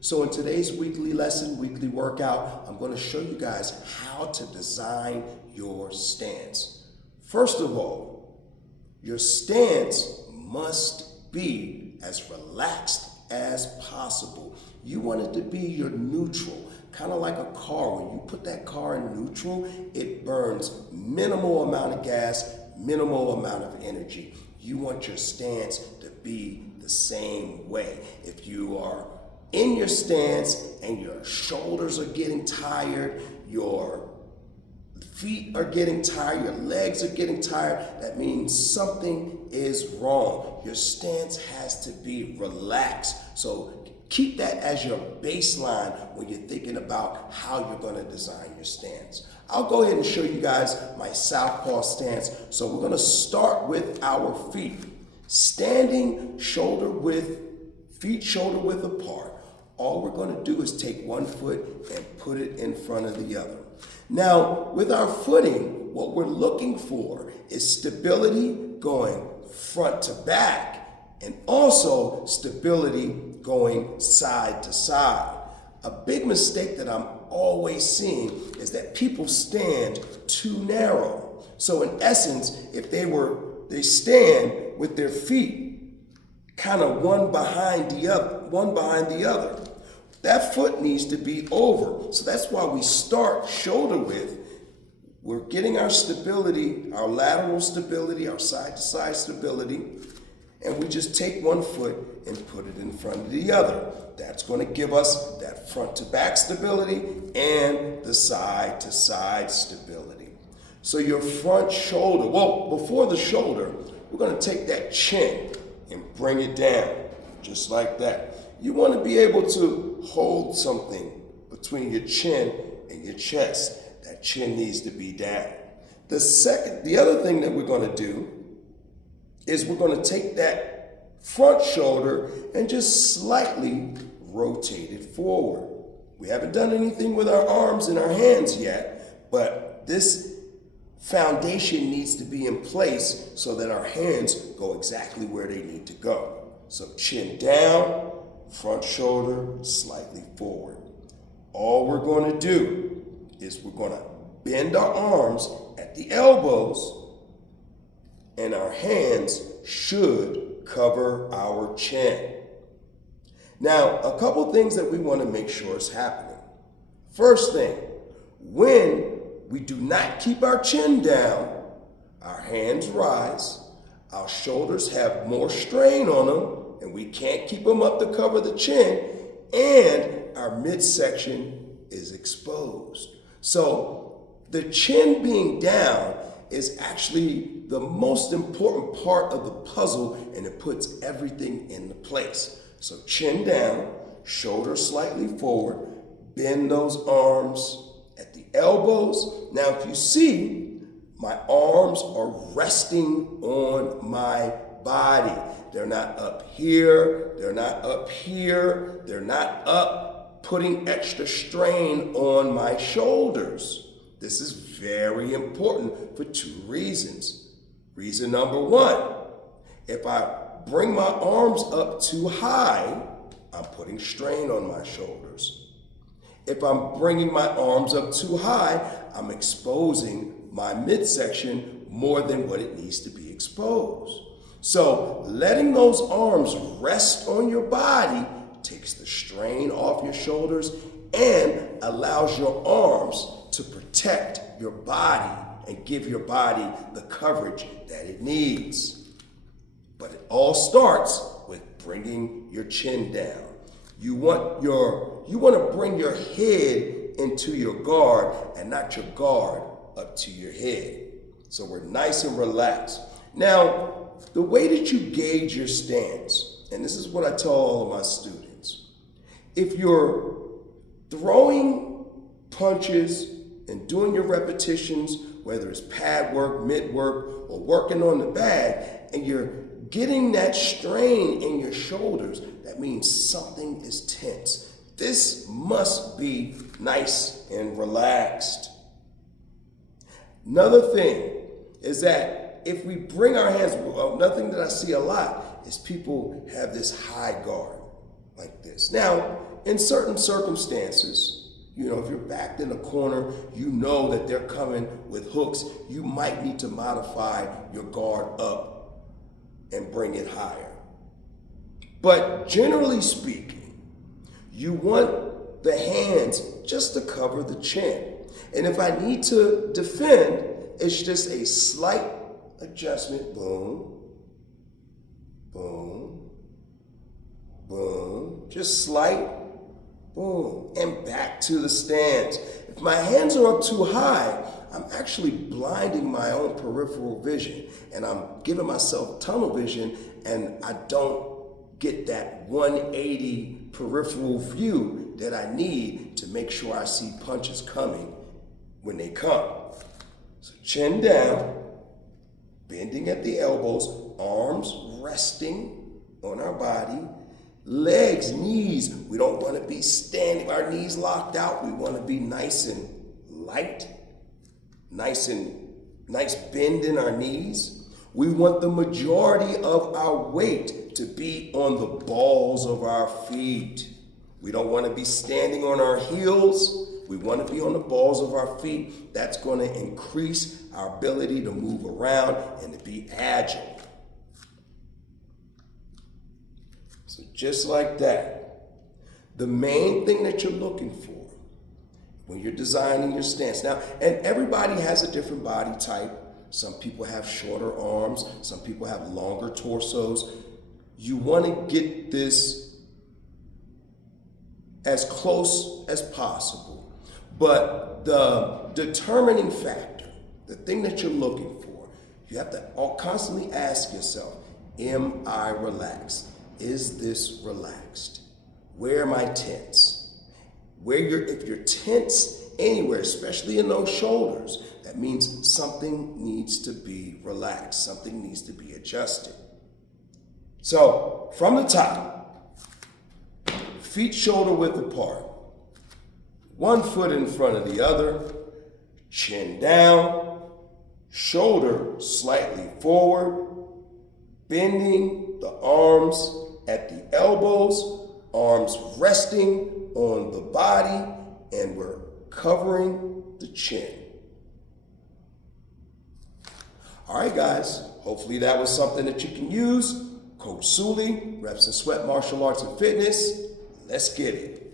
So in today's weekly lesson, weekly workout, I'm going to show you guys how to design your stance. First of all, your stance must be as relaxed as possible. You want it to be your neutral, kind of like a car. When you put that car in neutral, it burns minimal amount of gas, minimal amount of energy. You want your stance to be the same way. If you are in your stance and your shoulders are getting tired, your feet are getting tired, your legs are getting tired, that means something is wrong. Your stance has to be relaxed. So keep that as your baseline when you're thinking about how you're going to design your stance. I'll go ahead and show you guys my southpaw stance. So we're going to start with our feet. Standing feet shoulder width apart. All we're going to do is take one foot and put it in front of the other. Now, with our footing, what we're looking for is stability going front to back and also stability going side to side. A big mistake that I'm always seeing is that people stand too narrow. So in essence, if they stand with their feet kind of one behind the other. That foot needs to be over. So that's why we start shoulder width. We're getting our stability, our lateral stability, our side to side stability, and we just take one foot and put it in front of the other. That's going to give us that front to back stability and the side to side stability. So your front shoulder, well, before the shoulder, we're going to take that chin and bring it down, just like that. You want to be able to hold something between your chin and your chest. That chin needs to be down. The other thing that we're going to do is we're going to take that front shoulder and just slightly rotate it forward. We haven't done anything with our arms and our hands yet, but this foundation needs to be in place so that our hands go exactly where they need to go. So chin down, front shoulder slightly forward. All we're going to do is we're going to bend our arms at the elbows and our hands should cover our chin. Now, a couple things that we want to make sure is happening. First thing, when we do not keep our chin down, our hands rise, our shoulders have more strain on them, and we can't keep them up to cover the chin, and our midsection is exposed. So the chin being down is actually the most important part of the puzzle, and it puts everything into place. So chin down, shoulders slightly forward, bend those arms at the elbows. Now, if you see, my arms are resting on my body. They're not up here, they're not up here, they're not up putting extra strain on my shoulders. This is very important for two reasons. Reason number one, if I bring my arms up too high, I'm putting strain on my shoulders. If I'm bringing my arms up too high, I'm exposing my midsection more than what it needs to be exposed. So letting those arms rest on your body takes the strain off your shoulders and allows your arms to protect your body and give your body the coverage that it needs. But it all starts with bringing your chin down. You want to bring your head into your guard and not your guard up to your head. So we're nice and relaxed. Now, the way that you gauge your stance, and this is what I tell all of my students, if you're throwing punches and doing your repetitions, whether it's pad work, mid work, or working on the bag, and you're getting that strain in your shoulders, that means something is tense. This must be nice and relaxed. Another thing is that if we bring our hands, another thing that I see a lot is people have this high guard like this. Now, in certain circumstances, if you're backed in a corner, you know that they're coming with hooks, you might need to modify your guard up and bring it higher. But generally speaking, you want the hands just to cover the chin. And if I need to defend, it's just a slight adjustment. Boom, boom, boom. Just slight, boom, and back to the stance. If my hands are up too high, I'm actually blinding my own peripheral vision, and I'm giving myself tunnel vision, and I don't get that 180 peripheral view that I need to make sure I see punches coming when they come. So chin down, bending at the elbows, arms resting on our body, legs, knees. We don't want to be standing, our knees locked out. We want to be nice and light, nice bend in our knees. We want the majority of our weight to be on the balls of our feet. We don't want to be standing on our heels. We want to be on the balls of our feet. That's going to increase our ability to move around and to be agile. So just like that, the main thing that you're looking for when you're designing your stance. Now, and everybody has a different body type. Some people have shorter arms. Some people have longer torsos. You want to get this as close as possible. But the determining factor, the thing that you're looking for, you have to constantly ask yourself, am I relaxed? Is this relaxed? Where am I tense? If you're tense anywhere, especially in those shoulders, that means something needs to be relaxed. Something needs to be adjusted. So from the top, feet shoulder width apart. One foot in front of the other, chin down, shoulder slightly forward, bending the arms at the elbows, arms resting on the body, and we're covering the chin. All right, guys, hopefully that was something that you can use. Coach Sully, Reps and Sweat Martial Arts and Fitness. Let's get it.